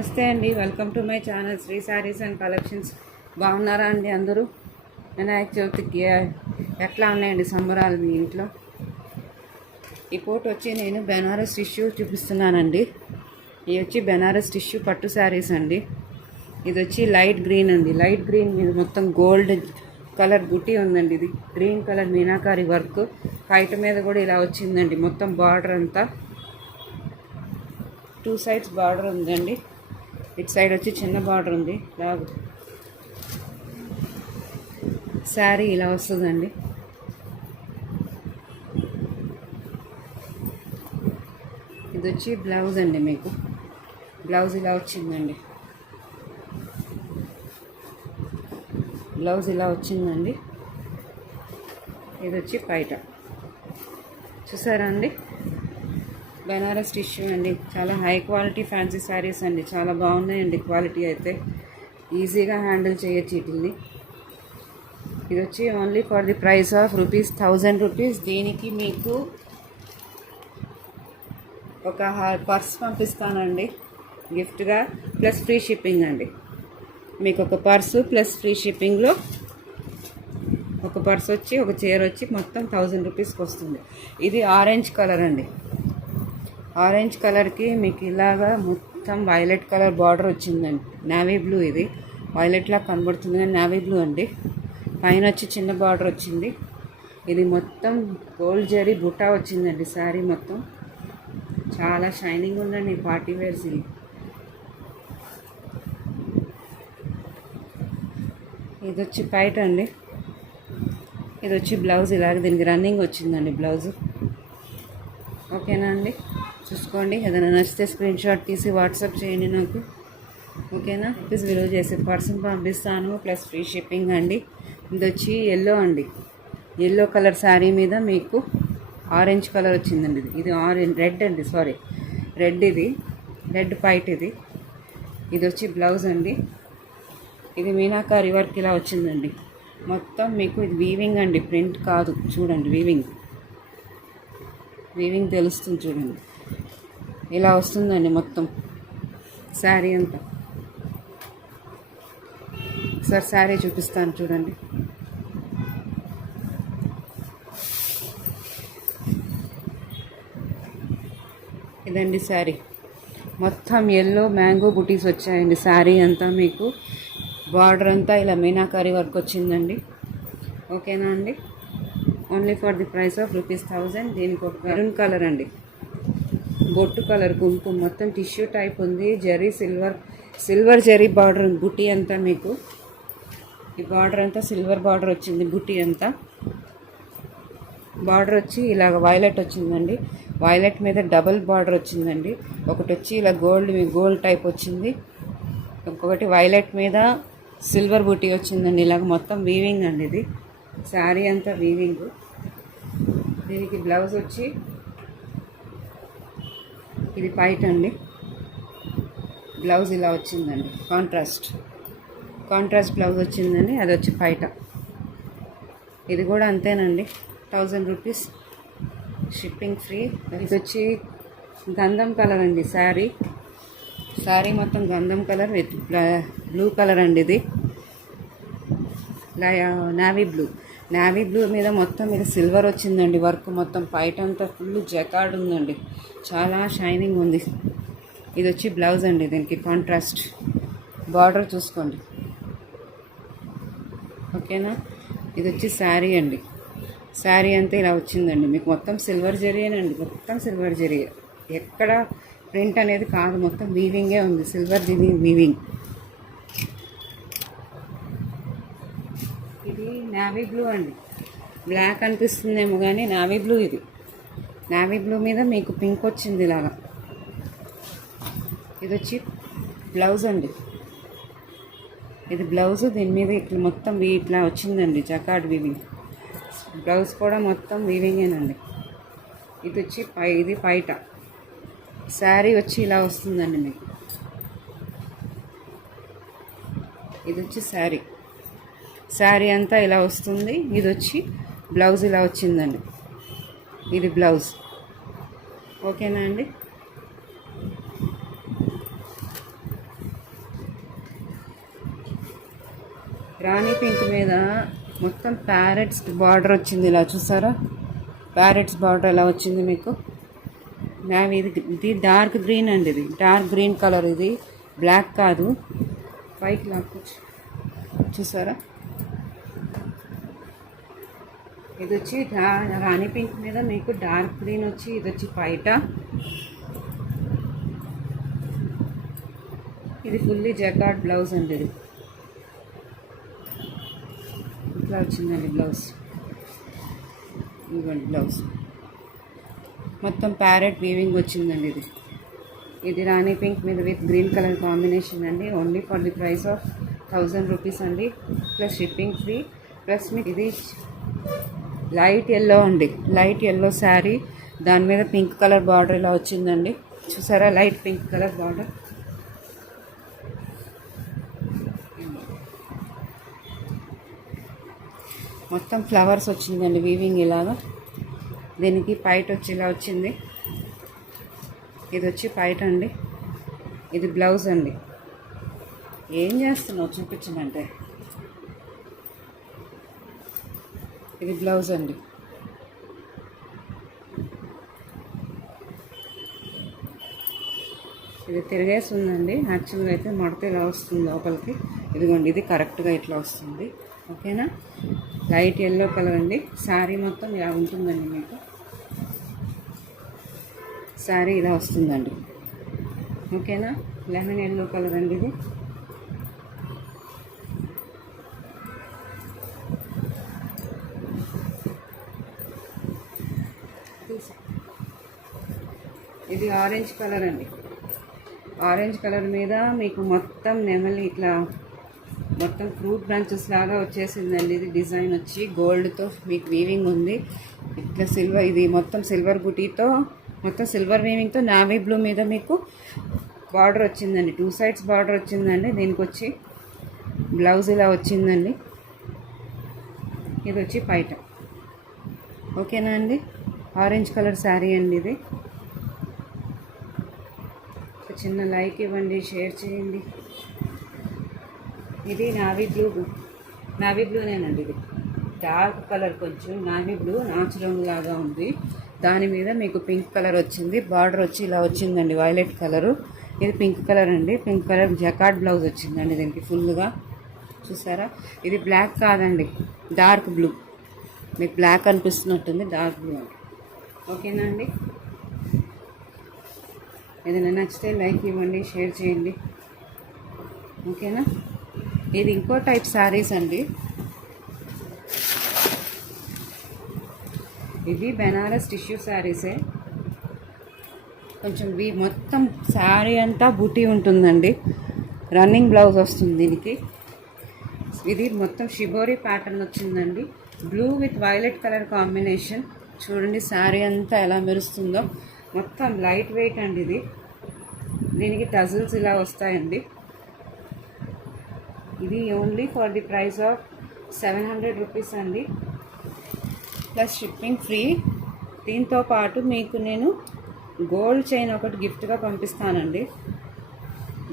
నమస్తే అండి, welcome to my channel Sri sarees and collections. బాగున్నారా అండి అందరూ? వినాయక చవితికి ఎట్లా ఉన్నాయండి సంబరాలు మీ ఇంట్లో? ఈ పూట వచ్చి నేను బెనారస్ టిష్యూ చూపిస్తున్నానండి. ఇవి వచ్చి బెనారస్ టిష్యూ పట్టు శారీస్ అండి. ఇది వచ్చి లైట్ గ్రీన్ అండి. లైట్ గ్రీన్ మీద మొత్తం గోల్డ్ కలర్ బుట్టి ఉందండి. ఇది గ్రీన్ కలర్ మీనాకారి వర్క్ పైట మీద కూడా ఇలా వచ్చిందండి. మొత్తం బార్డర్ అంతా 2 సైడ్స్ బార్డర్ ఉందండి. ఇటు సైడ్ వచ్చి చిన్న బార్డర్ ఉంది. లాగు శారీ ఇలా వస్తుందండి. ఇది వచ్చి బ్లౌజ్ అండి. మీకు బ్లౌజ్ ఇలా వచ్చిందండి. బ్లౌజ్ ఇలా వచ్చిందండి. ఇది వచ్చి పైట చూసారా అండి. బెనారస్ టిష్యూ అండి. చాలా హై క్వాలిటీ ఫ్యాన్సీ శారీస్ అండి. చాలా బాగున్నాయండి. క్వాలిటీ అయితే ఈజీగా హ్యాండిల్ చేయొచ్చు వీటిని. ఇది వచ్చి only for the price of ₹1000. దీనికి మీకు ఒక పర్స్ పంపిస్తానండి గిఫ్ట్గా, ప్లస్ ఫ్రీ షిప్పింగ్ అండి. మీకు ఒక పర్సు ప్లస్ ఫ్రీ షిప్పింగ్లో ఒక పర్స్ వచ్చి ఒక చీర వచ్చి మొత్తం ₹1000కి వస్తుంది. ఇది ఆరెంజ్ కలర్ అండి. ఆరెంజ్ కలర్కి మీకు ఇలాగా మొత్తం వైలెట్ కలర్ బార్డర్ వచ్చిందండి. నేవీ బ్లూ, ఇది వైలెట్లా కనబడుతుంది కానీ నేవీ బ్లూ అండి. పైన వచ్చి చిన్న బార్డర్ వచ్చింది. ఇది మొత్తం గోల్డ్ జరీ బుట్టా వచ్చిందండి. శారీ మొత్తం చాలా షైనింగ్ ఉందండి. పార్టీ వేర్స్ ఇది. ఇది వచ్చి పైట అండి. ఇది వచ్చి బ్లౌజ్ ఇలాగ దీనికి రన్నింగ్ వచ్చిందండి బ్లౌజ్. ఓకేనా అండి, చూసుకోండి. ఏదైనా నచ్చితే స్క్రీన్ షాట్ తీసి వాట్సాప్ చేయండి నాకు. ఓకేనా, ప్లీజ్ విలువ చేసి పర్సన్ పంపిస్తాను ప్లస్ ఫ్రీ షిప్పింగ్ అండి. ఇది వచ్చి ఎల్లో అండి. ఎల్లో కలర్ శారీ మీద మీకు ఆరెంజ్ కలర్ వచ్చిందండి. ఇది రెడ్ అండి, సారీ రెడ్. ఇది రెడ్ పైట్. ఇది వచ్చి బ్లౌజ్ అండి. ఇది మీనాకారి వర్క్ ఇలా వచ్చిందండి. మొత్తం మీకు ఇది వీవింగ్ అండి, ప్రింట్ కాదు. చూడండి వీవింగ్ తెలుస్తుంది చూడండి. ఇలా వస్తుందండి మొత్తం శారీ అంతా. ఒకసారి శారీ చూపిస్తాను చూడండి. ఇదండి శారీ. మొత్తం ఎల్లో మ్యాంగో బుటీస్ వచ్చాయండి. శారీ అంతా మీకు బార్డర్ అంతా ఇలా మీనాకారి వర్క్ వచ్చిందండి. ఓకేనా అండి, only for the price of ₹1000. దీనికి ఒక మెరూన్ కలర్ అండి, బొట్టు కలర్ కుంకుమ, మొత్తం టిష్యూ టైప్ ఉంది. జరీ సిల్వర్ జరీ బార్డర్ బుట్టి అంతా మీకు. ఈ బార్డర్ అంతా సిల్వర్ బార్డర్ వచ్చింది. బుట్టి అంతా బార్డర్ వచ్చి ఇలాగ వైలెట్ వచ్చిందండి. వైలెట్ మీద డబుల్ బార్డర్ వచ్చిందండి. ఒకటి వచ్చి ఇలా గోల్డ్ టైప్ వచ్చింది. ఇంకొకటి వైలెట్ మీద సిల్వర్ బుట్టి వచ్చిందండి. ఇలాగ మొత్తం వీవింగ్ అండి. ఇది శారీ అంతా వీవింగ్. దీనికి బ్లౌజ్ వచ్చి ఇది పైట్ అండి. బ్లౌజ్ ఇలా వచ్చిందండి. కాంట్రాస్ట్ బ్లౌజ్ వచ్చిందండి. అది వచ్చి పైట. ఇది కూడా అంతేనండి, ₹1000 షిప్పింగ్ ఫ్రీ. ఇది వచ్చి గంధం కలర్ అండి. శారీ మొత్తం గంధం కలర్ విత్ బ్లూ కలర్ అండి. ఇది నావీ బ్లూ మీద మొత్తం ఇది సిల్వర్ వచ్చిందండి. వర్క్ మొత్తం పైట అంతా ఫుల్ జకార్డ్ ఉందండి. చాలా షైనింగ్ ఉంది. ఇది వచ్చి బ్లౌజ్ అండి. దీనికి కాంట్రాస్ట్ బార్డర్ చూసుకోండి. ఓకేనా, ఇది వచ్చి శారీ అండి. శారీ అంతా ఇలా వచ్చిందండి. మీకు మొత్తం సిల్వర్ జరీయేనండి. మొత్తం సిల్వర్ జరీ, ఎక్కడ ప్రింట్ అనేది కాదు. మొత్తం వీవింగే ఉంది. Silver weaving. ఇది నావీ బ్లూ అండి. బ్లాక్ అనిపిస్తుందేమో కానీ నావీ బ్లూ. ఇది నావీ బ్లూ మీద మీకు పింక్ వచ్చింది ఇలాగా. ఇది వచ్చి బ్లౌజ్ అండి. ఇది బ్లౌజ్. దీని మీద ఇట్లా మొత్తం ఇట్లా వచ్చిందండి జకార్డ్ వీవింగ్. బ్లౌజ్ కూడా మొత్తం వీవింగేనండి. ఇది వచ్చి ఇది పైట. శారీ వచ్చి ఇలా వస్తుందండి మీకు. ఇది వచ్చి శారీ అంతా ఇలా వస్తుంది. ఇది వచ్చి బ్లౌజ్ ఇలా వచ్చిందండి. ఇది బ్లౌజ్. ఓకేనా అండి. రాణి పింక్ మీద మొత్తం ప్యారెట్స్ బార్డర్ వచ్చింది. ఇలా చూసారా, ప్యారెట్స్ బార్డర్ ఎలా వచ్చింది మీకు. ఇది డార్క్ గ్రీన్ అండి, ఇది డార్క్ గ్రీన్ కలర్, ఇది బ్లాక్ కాదు. పైకి లాక్కొచ్చి చూసారా, ఇది వచ్చి రాణి పింక్ మీద మీకు డార్క్ గ్రీన్ వచ్చి, ఇది వచ్చి పైట. ఇది ఫుల్లీ జకార్డ్ బ్లౌజ్ అండి. ఇది ఇట్లా వచ్చిందండి బ్లౌజ్. ఇదిగోండి బ్లౌజ్ మొత్తం ప్యారెట్ వీవింగ్ వచ్చిందండి. ఇది రాణి పింక్ మీద విత్ గ్రీన్ కలర్ కాంబినేషన్ అండి. Only for the price of 1000 rupees అండి, ప్లస్ షిప్పింగ్ ఫ్రీ. ప్లస్ మీకు ఇది లైట్ ఎల్లో అండి, లైట్ ఎల్లో శారీ, దాని మీద పింక్ కలర్ బార్డర్ ఇలా వచ్చిందండి. చూసారా, లైట్ పింక్ కలర్ బార్డర్. మొత్తం ఫ్లవర్స్ వచ్చిందండి వీవింగ్ ఇలాగా. దీనికి పైట వచ్చి ఇలా వచ్చింది. ఇది వచ్చి పైట అండి. ఇది బ్లౌజ్ అండి. ఏం చేస్తున్నావు చూపించమంటే, ఇది బ్లౌజ్ అండి. ఇది తిరిగేసి ఉందండి. యాక్చువల్గా అయితే మడత ఇలా వస్తుంది లోపలికి. ఇదిగోండి, ఇది కరెక్ట్గా ఇట్లా వస్తుంది. ఓకేనా, లైట్ ఎల్లో కలర్ అండి. శారీ మొత్తం ఇలా ఉంటుందండి మీకు. శారీ ఇలా వస్తుందండి. ఓకేనా, లెమన్ ఎల్లో కలర్ అండి ఇది. ఇది ఆరెంజ్ కలర్ అండి. ఆరెంజ్ కలర్ మీద మీకు మొత్తం నెమలి ఇట్లా మొత్తం ఫ్రూట్ బ్రాంచెస్ లాగా వచ్చేసిందండి. ఇది డిజైన్ వచ్చి గోల్డ్తో మీకు వీవింగ్ ఉంది. ఇట్లా సిల్వర్, ఇది మొత్తం సిల్వర్ బుటీతో, మొత్తం సిల్వర్ వీవింగ్తో నావీ బ్లూ మీద మీకు బార్డర్ వచ్చిందండి. 2 సైడ్స్ బార్డర్ వచ్చిందండి. దీనికి వచ్చి బ్లౌజ్ ఇలా వచ్చిందండి. ఇది వచ్చి పైట. ఓకేనా అండి, ఆరెంజ్ కలర్ శారీ అండి ఇది. చిన్న లైక్ ఇవ్వండి, షేర్ చేయండి. ఇది నావీ బ్లూనేనండి. ఇది డార్క్ కలర్, కొంచెం నావీ బ్లూ నాచు రంగు లాగా ఉంది. దాని మీద మీకు పింక్ కలర్ వచ్చింది. బార్డర్ వచ్చి ఇలా వచ్చిందండి, వైలెట్ కలరు. ఇది పింక్ కలర్ అండి. పింక్ కలర్ జకార్డ్ బ్లౌజ్ వచ్చిందండి దీనికి ఫుల్గా. చూసారా, ఇది బ్లాక్ కాదండి, డార్క్ బ్లూ. మీకు బ్లాక్ అనిపిస్తున్నట్టుంది, డార్క్ బ్లూ అండి. ఓకేనా అండి, ఏదైనా నచ్చితే లైక్ ఇవ్వండి, షేర్ చేయండి. ఓకేనా, ఇది ఇంకో టైప్ శారీస్ అండి. ఇది బెనారస్ టిష్యూ శారీసే. కొంచెం మొత్తం శారీ అంతా బూటీ ఉంటుందండి. రన్నింగ్ బ్లౌజ్ వస్తుంది దీనికి. ఇది మొత్తం షిబోరి ప్యాటర్న్ వచ్చిందండి. Blue with violet colour combination. చూడండి శారీ అంతా ఎలా మెరుస్తుందో. మొత్తం లైట్ వెయిట్ అండి ఇది. దీనికి టజిల్స్ ఇలా వస్తాయండి. ఇది only for the price of 700 rupees అండి, ప్లస్ షిప్పింగ్ ఫ్రీ. దీంతో పాటు మీకు నేను గోల్డ్ చైన్ ఒకటి గిఫ్ట్గా పంపిస్తానండి.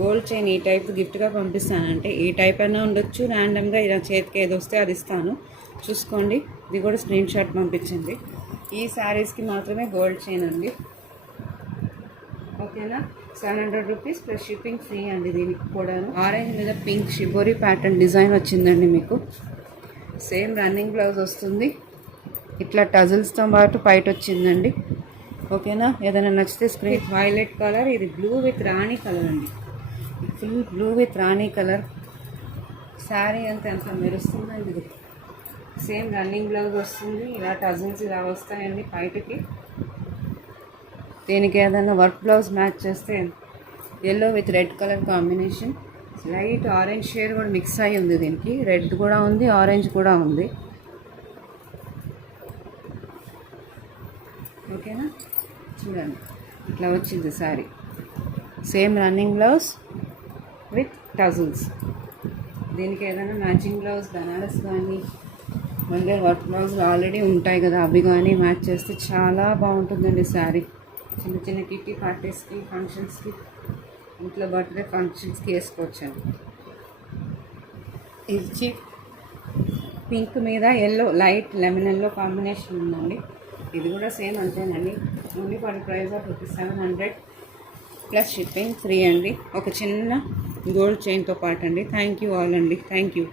గోల్డ్ చైన్ ఈ టైప్ గిఫ్ట్గా పంపిస్తానంటే, ఈ టైప్ అయినా ఉండొచ్చు, ర్యాండమ్గా ఇలా చేతికి ఏది వస్తే అది ఇస్తాను. చూసుకోండి, ఇది కూడా స్క్రీన్ షాట్ పంపించండి. ఈ శారీస్కి మాత్రమే గోల్డ్ చైన్ అండి. ఓకేనా, 700 రూపీస్ ప్లస్ షిప్పింగ్ ఫ్రీ అండి. దీనికి కూడా ఆరెంజ్ మీద పింక్ షిబోరి ప్యాటర్న్ డిజైన్ వచ్చిందండి మీకు. సేమ్ రన్నింగ్ బ్లౌజ్ వస్తుంది. ఇట్లా టజిల్స్తో పాటు పైట వచ్చిందండి. ఓకేనా, ఏదైనా నచ్చితే స్క్రీన్. వైలెట్ కలర్, ఇది బ్లూ విత్ రాణి కలర్ అండి. Full blue with Rani colour. Sari అంతా ఎంత మెరుస్తుందండి ఇది. సేమ్ రన్నింగ్ బ్లౌజ్ వస్తుంది. ఇలా టజిల్స్ ఇలా వస్తాయండి పైటకి. దీనికి ఏదైనా వర్క్ బ్లౌజ్ మ్యాచ్ చేస్తే yellow with red colour combination. Light orange shade కూడా మిక్స్ అయ్యి ఉంది. దీనికి రెడ్ కూడా ఉంది, ఆరెంజ్ కూడా ఉంది. ఓకేనా, చూడండి ఇట్లా వచ్చింది sari. Same running blouse with tassels. దీనికి ఏదైనా మ్యాచింగ్ బ్లౌజ్ బనారస్ కానీ మళ్ళీ వర్క్ బ్లౌజులు ఆల్రెడీ ఉంటాయి కదా, అవి కానీ మ్యాచ్ చేస్తే చాలా బాగుంటుందండి శారీ. చిన్న చిన్న కిట్టి పార్టీస్కి, ఫంక్షన్స్కి, ఇంట్లో బర్త్డే ఫంక్షన్స్కి వేసుకోవచ్చండి. ఇది పింక్ మీద yellow, light lemon yellow combination ఉందండి. ఇది కూడా సేమ్ అంతేనండి. Only for price of 700 plus shipping free అండి. ఒక చిన్న గోల్డ్ చైన్తో పాటు అండి. థ్యాంక్ యూ ఆల్ అండి. Thank you.